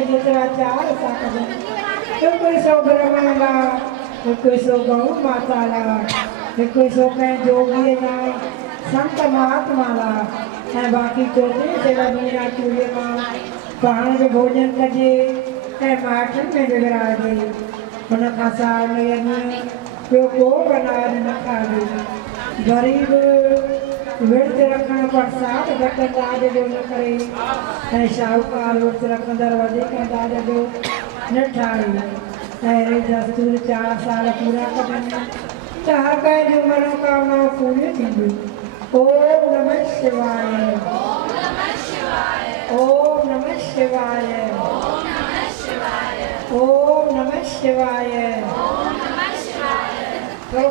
के जितना चार साकदे तो कोई सो ब्रह्मा तो कोई सो गौ माता ला तो कोई सो कहीं जोगी जाए संत महात्मा ला है बाकी चौथे सेवा मीना चूल्हे मां पाण जो भोजन कजे है माठन में बिगड़ाजे उन खां साल में ॿियो को बनाए न खावे गरीब विर्त रखण प्रसाद घटि दाज जो न करे ऐं शाहूकार विर्त रखंदड़ वधीक दाज जो न ठाहे अहिड़े दस्तूर 4 साल पूरा कढनि त हर कंहिं जूं मनोकामनाऊं पूरियूं थींदियूं। ओम नमः शिवाय ओम नमः शिवाय ओम नमः शिवाय। चलो